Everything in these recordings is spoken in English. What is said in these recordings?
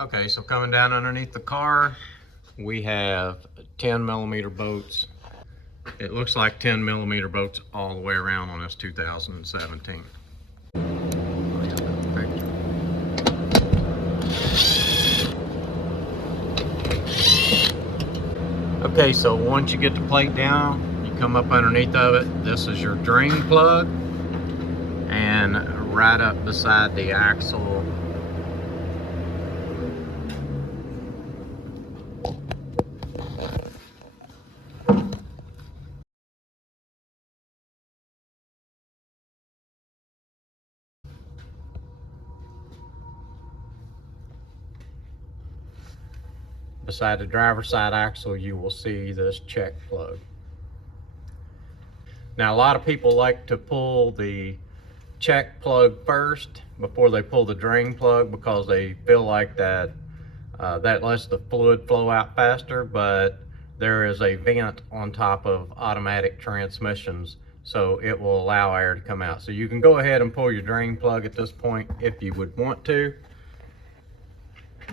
Okay, so coming down underneath the car, we have 10mm bolts. It looks like 10mm bolts all the way around on this 2017. Okay, so once you get the plate down, you come up underneath of it. This is your drain plug, and right up beside the axle beside the driver's side axle, you will see this check plug. Now, a lot of people like to pull the check plug first before they pull the drain plug because they feel like that that lets the fluid flow out faster, but there is a vent on top of automatic transmissions, so it will allow air to come out. So you can go ahead and pull your drain plug at this point if you would want to,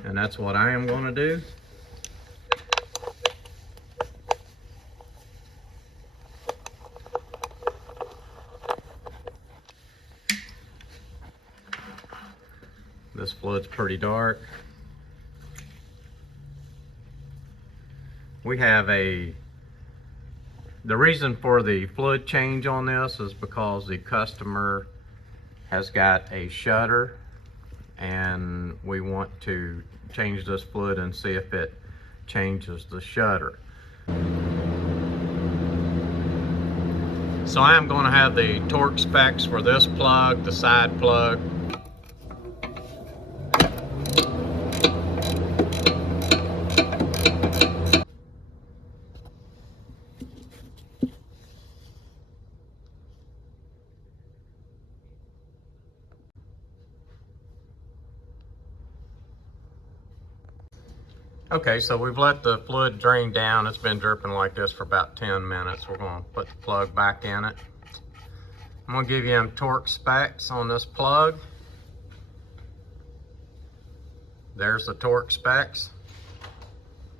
and that's what I am going to do. This fluid's pretty dark. We have the reason for the fluid change on this is because the customer has got a shudder, and we want to change this fluid and see if it changes the shudder. So I am going to have the torque specs for this plug, the side plug. Okay, so we've let the fluid drain down. It's been dripping like this for about 10 minutes. We're going to put the plug back in it. I'm going to give you them torque specs on this plug. There's the torque specs.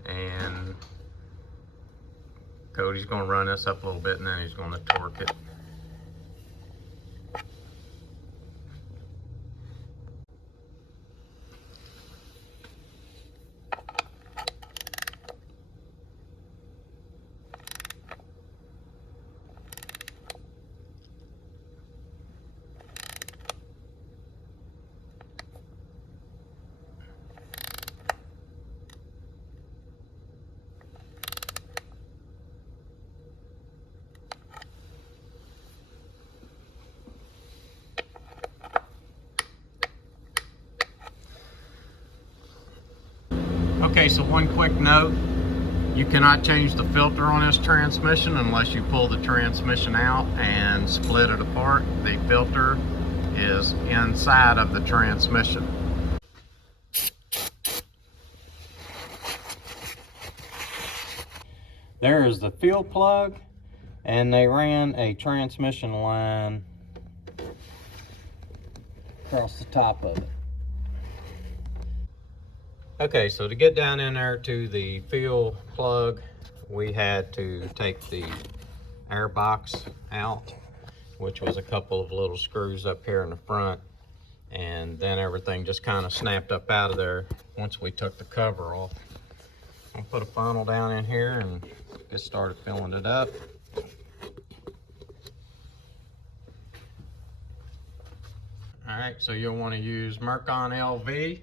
And Cody's going to run this up a little bit, and then he's going to torque it. Okay, so one quick note, you cannot change the filter on this transmission unless you pull the transmission out and split it apart. The filter is inside of the transmission. There is the fuel plug, and they ran a transmission line across the top of it. Okay, so to get down in there to the fuel plug, we had to take the air box out, which was a couple of little screws up here in the front, and then everything just kind of snapped up out of there once we took the cover off. I'll put a funnel down in here and get started filling it up. All right, so you'll want to use Mercon LV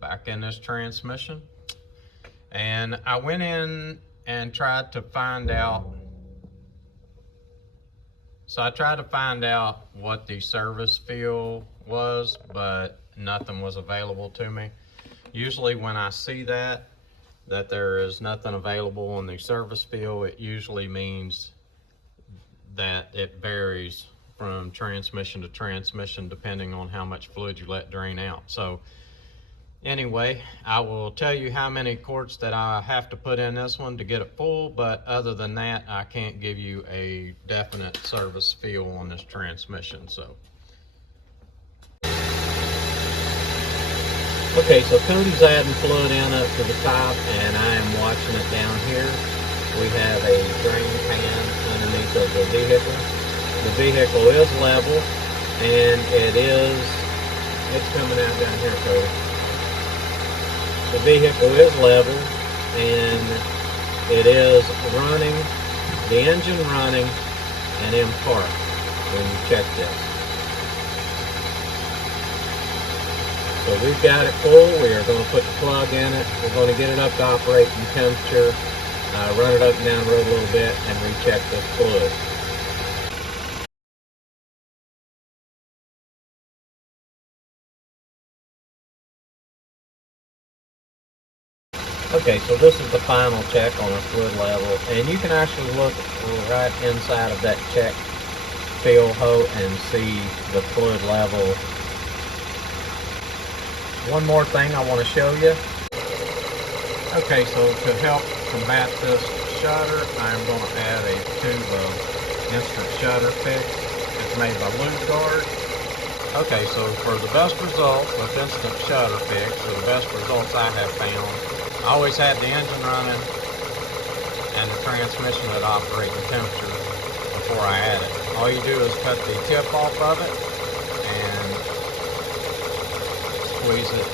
back in this transmission. And I went in and tried to find out, what the service feel was, but nothing was available to me. Usually when I see that there is nothing available on the service feel, it usually means that it varies from transmission to transmission depending on how much fluid you let drain out. So anyway, I will tell you how many quarts that I have to put in this one to get it full, but other than that, I can't give you a definite service feel on this transmission. So Okay, so Cody's adding fluid in up to the top, and I am watching it down here. We have a drain pan underneath of the vehicle. The vehicle is level, and it's coming out down here, Cody. The vehicle is level, and it is running, the engine running, and in park when you check this. So we've got it full. We are going to put the plug in it. We're going to get it up to operating temperature, run it up and down the road a little bit, and recheck this fluid. Okay, so this is the final check on our fluid level, and you can actually look right inside of that check fill hole and see the fluid level. One more thing I want to show you. Okay, so to help combat this shudder, I'm going to add a tube of instant shudder fix. It's made by Guard. Okay, so for the best results with instant shudder fix, or the best results I have found, I always had the engine running and the transmission at operating temperature before I add it. All you do is cut the tip off of it and squeeze it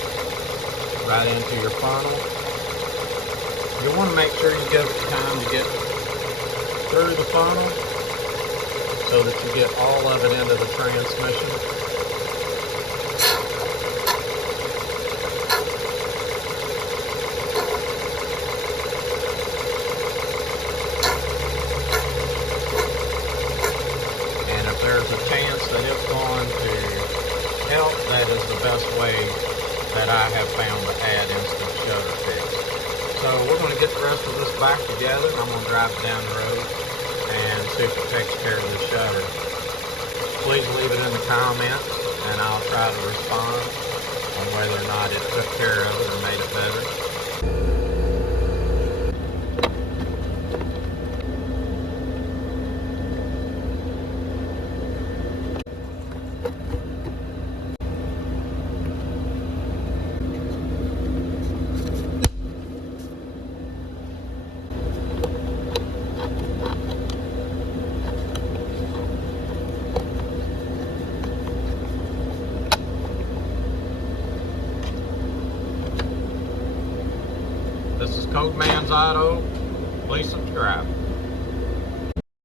right into your funnel. You want to make sure you give it time to get through the funnel so that you get all of it into the transmission. And if there's a chance that it's going to help, that is the best way that I have found to add instant shudder fix. So we're going to get the rest of this back together, and I'm going to drive it down the road and see if it takes care of the shudder. Please leave it in the comments, and I'll try to respond on whether or not it took care of it or made it better. This is Codeman's Auto. Please subscribe.